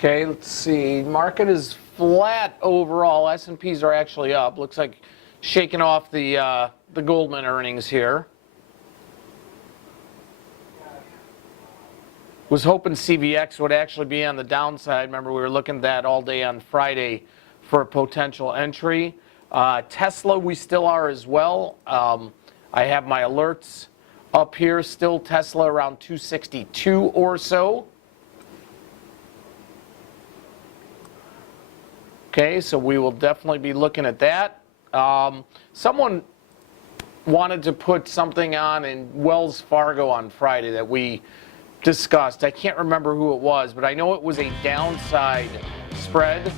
Okay, let's see. Market is flat overall. S&Ps are actually up. Looks like shaking off the Goldman earnings here. Was hoping CVX would actually be on the downside. Remember, we were looking at that all day on Friday for a potential entry. Tesla, we still are as well. I have my alerts up here. Still Tesla around 262 or so. Okay, so we will definitely be looking at that. Someone wanted to put something on in Wells Fargo on Friday that we discussed. I can't remember who it was, but I know it was a downside spread